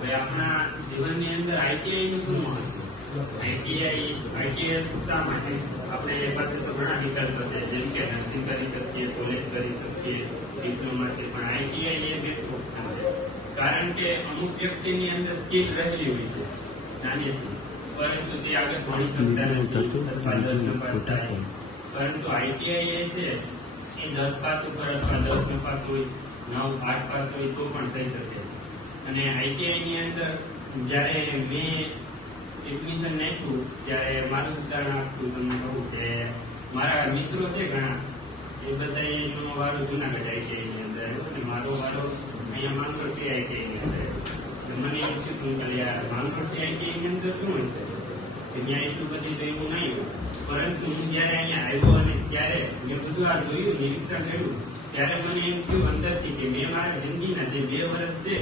હવે આપણા જીવનની અંદર આઈટીઆઈ નું શું મહત્વ? આઈટીઆઈ શા માટે? આપણે એ પાસે તો ઘણા વિકલ્પો છે, જેમ કે નર્સિંગ કરી શકીએ, કોલેજ કરી શકીએ, ડિપ્લોમા છે, પણ આઈટીઆઈ એ બેસ્ટ ઓપ્શન છે. કારણ કે અમુક વ્યક્તિની અંદર સ્કિલ રહેલી હોય છે નાનીથી, પરંતુ તે આગળ ભણી શકતા નથી અથવા 10 પાસ થાય. પરંતુ આઈટીઆઈ એ છે એ 10 પાસ ઉપર અથવા 10 પાસ હોય, 9, 8 પાસ હોય તો પણ થઈ શકે. અને આઈટીઆઈ ની અંદર જયારે મેં એડમિશન નાખ્યું ત્યારે મારું ઉદાહરણ આપતું તમને કહું કે મારા મિત્રો છે ઘણા, એ બધા એનો વારો જુનાગઢ આઈટીઆઈ ની અંદર આવ્યો અને મારો વારો અહીંયા માંગરોળથી આઈટીઆઈ ની અંદર આવ્યો. મને એવું થયું કે યાર માંગરોળથી આઈટીઆઈ ની અંદર શું હશે કે ત્યાં એટલું બધી તો એવું નહીં હોય. પરંતુ હું જયારે અહીંયા આવ્યો અને ત્યારે મેં બધું આ જોયું, નિરીક્ષણ કર્યું, ત્યારે મને એમ થયું અંદરથી કે મેં મારા જિંદગીના જે 2 વર્ષ છે